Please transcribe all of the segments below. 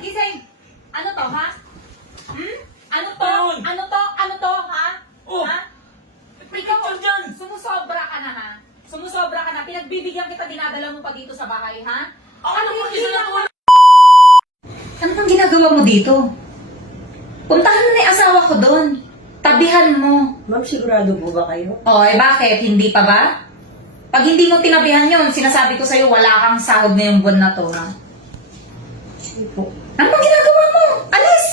gising! Ano to, ha? Ano to? Ano to, ha? Oh! Ha? May Ikaw, picture dyan! sumusobra ka na, ha? Sumusobra ka na. Pinagbibigyan kita, dinadala mo pa dito sa bahay, ha? Ako na po isa na tulog! Ano bang ginagawa mo dito? Puntahan mo na yung asawa ko doon. Tabihan mo. Ma'am, sigurado po ba kayo? O, bakit? Hindi pa ba? Pag hindi mo tinabihan yun, sinasabi ko sa'yo, wala kang sahod ngayong buwan na to, ha? Sige po. Ano bang ginagawa mo? Alis!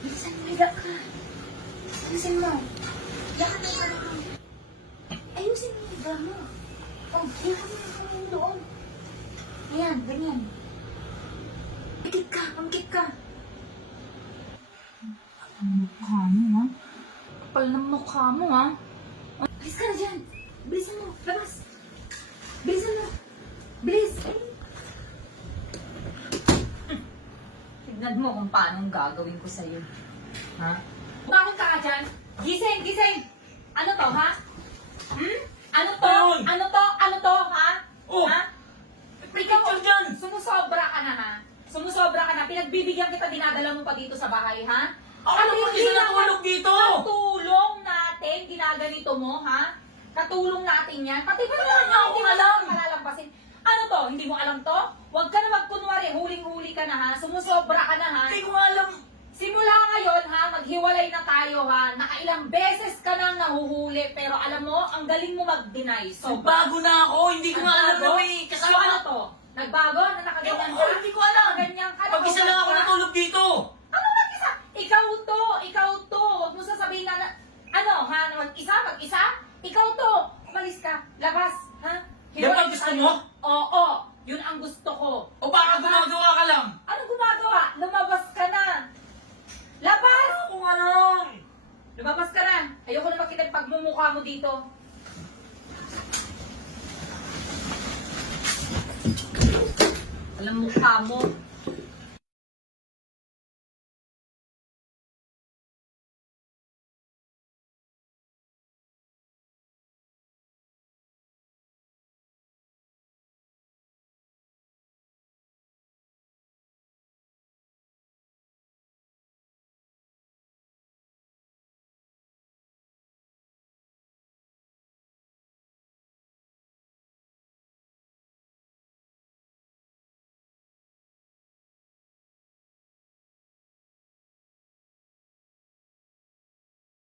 Bilisan mo, higa ka. Ayusin mo. Lakad na ka. Ayusin mo yung higa mo. Oh, higa mo yung doon. Ayan, ganyan. Pagkit ka, pagkit ka. Ang mukha mo, ha? Kapal ng mukha mo, ha? Alis ka na dyan. Bilisan mo. Labas. Bilisan mo. Bilis. Tignan mo kung paano gagawin ko sa'yo. Ha? Bumakon ka ka dyan. Gising, gising. Ano to, ha? Ano to? Ayun. Ano to? Ano to, ha? Oh. Ha? May picture dyan! Sumusobra ka na, ha? Sumusobra ka na. Pinagbibigyan kita, dinadala mo pa dito sa bahay, ha? Ako na po isa na tulog dito! Katulong natin, ginaganito mo, ha? Katulong natin yan. Pati ba naman Wala akong alam. malalampasin? Ano to? Hindi mo alam to? Huwag ka na magkunwari, huling-huli ka na, ha? Sumusobra ka na, ha? Hindi ko alam! Simula ngayon, ha? Maghiwalay na tayo, ha? Nakailang beses ka nang nahuhuli, pero alam mo, ang galing mo mag-deny. So, Bago na ako! Hindi ko nga alam na may So, kasama ano ka! to? Nagbago? Na nakaganyan Ewan ka? ko, hindi ko alam. Nakaganyan ka? Pag-isa lang ako natulog dito! Ano mag-isa? Ikaw to! Ikaw to! Huwag mo sasabihin na, ano, ha? Mag-isa? Mag-isa? Ikaw to! Umalis ka. Labas. Ha? Yan ba gusto mo? Oo. Yun ang gusto ko. O baka gumagawa ka lang? Ano gumagawa? Lumabas ka na. Labas! Kung ano? Lumabas ka na. Ayoko na makita yung pagmumukha mo dito. Alam mukha mo.